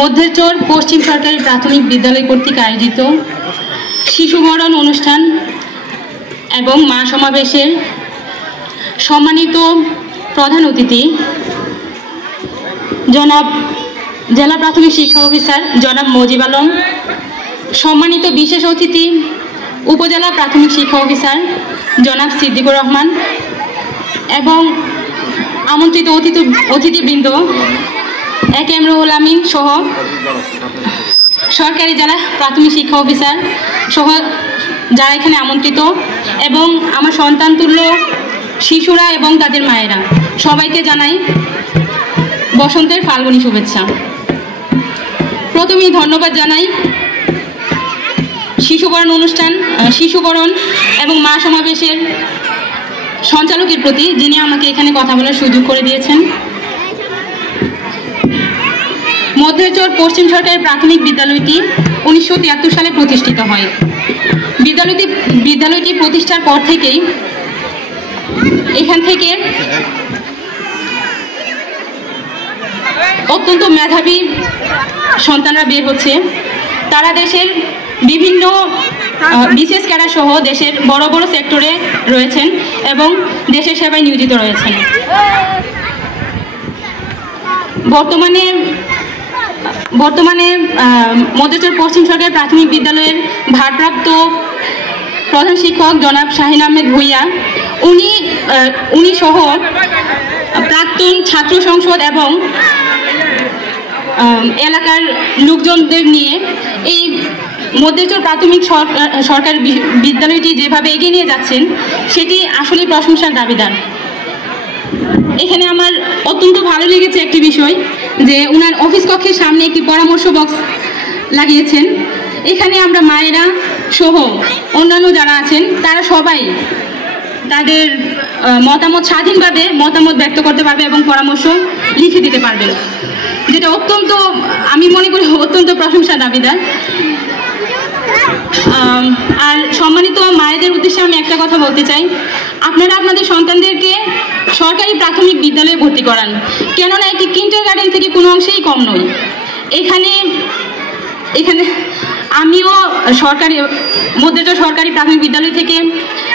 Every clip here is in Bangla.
মধ্যেরচর পশ্চিম সরকারি প্রাথমিক বিদ্যালয় কর্তৃক আয়োজিত শিশুবরণ অনুষ্ঠান এবং মা সমাবেশের সম্মানিত প্রধান অতিথি জনাব জেলা প্রাথমিক শিক্ষা অফিসার জনাব মজিব আলম, সম্মানিত বিশেষ অতিথি উপজেলা প্রাথমিক শিক্ষা অফিসার জনাব সিদ্দিকুর রহমান এবং আমন্ত্রিত অতিথিবৃন্দ এ কে এম রুহুল আমিন সহ সরকারি জেলা প্রাথমিক শিক্ষা অফিসার সহ যারা এখানে আমন্ত্রিত এবং আমার সন্তানতুল্য শিশুরা এবং তাদের মায়েরা, সবাইকে জানাই বসন্তের ফাল্গুনী শুভেচ্ছা। প্রথমেই ধন্যবাদ জানাই শিশুবরণ এবং মা সমাবেশের সঞ্চালকের প্রতি, যিনি আমাকে এখানে কথা বলার সুযোগ করে দিয়েছেন। মধ্যেরচর পশ্চিম সরকারি প্রাথমিক বিদ্যালয়টি 1973 সালে প্রতিষ্ঠিত হয়। বিদ্যালয়টি প্রতিষ্ঠার পর থেকেই এখান থেকে অত্যন্ত মেধাবী সন্তানরা বের হচ্ছে। তারা দেশের বিভিন্ন বিশেষ ক্যাডার সহ দেশের বড় বড় সেক্টরে রয়েছেন এবং দেশের সেবায় নিয়োজিত রয়েছেন। বর্তমানে মধ্যেরচর পশ্চিম সরকারি প্রাথমিক বিদ্যালয়ের ভারপ্রাপ্ত প্রধান শিক্ষক জনাব শাহিন আহমেদ ভূঁইয়া, উনি সহ প্রাক্তন ছাত্র সংসদ এবং এলাকার লোকজনদের নিয়ে এই মধ্যেরচর প্রাথমিক সরকারি বিদ্যালয়টি যেভাবে এগিয়ে নিয়ে যাচ্ছেন সেটি আসলে প্রশংসার দাবিদার। এখানে আমার অত্যন্ত ভালো লেগেছে একটি বিষয়, যে ওনার অফিস কক্ষের সামনে একটি পরামর্শ বক্স লাগিয়েছেন। এখানে আমরা মায়েরা সহ অন্যান্য যারা আছেন তারা সবাই তাদের মতামত স্বাধীনভাবে মতামত ব্যক্ত করতে পারবে এবং পরামর্শ লিখে দিতে পারবে, যেটা অত্যন্ত, আমি মনে করি অত্যন্ত প্রশংসা দাবিদার। আর সম্মানিত মায়েদের উদ্দেশ্যে আমি একটা কথা বলতে চাই, আপনারা আপনাদের সন্তানদেরকে সরকারি প্রাথমিক বিদ্যালয়ে ভর্তি করান, কেননা এটি কিন্ডারগার্টেন থেকে কোনো অংশেই কম নয়। এখানে আমিও মধ্যেরচর সরকারি প্রাথমিক বিদ্যালয় থেকে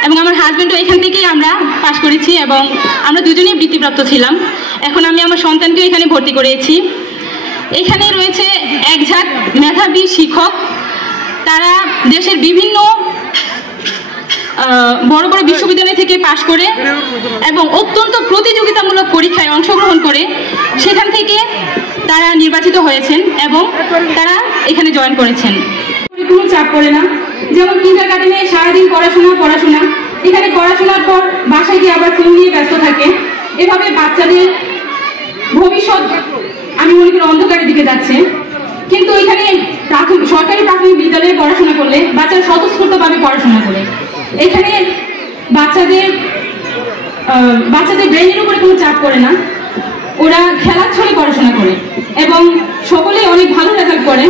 এবং আমার হাজব্যান্ডও এখান থেকেই আমরা পাশ করেছি এবং আমরা দুজনেই বৃত্তিপ্রাপ্ত ছিলাম। এখন আমি আমার সন্তানকেও এখানে ভর্তি করিয়েছি। এখানে রয়েছে একঝাঁক মেধাবী শিক্ষক, তারা দেশের বিভিন্ন বড় বড় বিশ্ববিদ্যালয় থেকে পাশ করে এবং অত্যন্ত প্রতিযোগিতামূলক পরীক্ষায় অংশগ্রহণ করে সেখান থেকে তারা নির্বাচিত হয়েছেন এবং তারা এখানে জয়েন করেছেন। কোনো চাপ পড়ে না, যেমন কিন্ডারগার্টেনে সারাদিন পড়াশোনা, এখানে পড়াশোনার পর বাসায় গিয়ে আবার ফোন নিয়ে ব্যস্ত থাকে। এভাবে বাচ্চাদের ভবিষ্যৎ আমি মনে করি অন্ধকারের দিকে যাচ্ছে। কিন্তু এখানে সরকারি প্রাথমিক বিদ্যালয়ে পড়াশোনা করলে বাচ্চারা স্বতঃস্ফূর্তভাবে পড়াশোনা করে। এখানে বাচ্চাদের ব্রেনের উপরে কোনো চাপ পড়ে না, ওরা খেলার ছলে পড়াশোনা করে এবং সকলেই অনেক ভালো রেজাল্ট করে।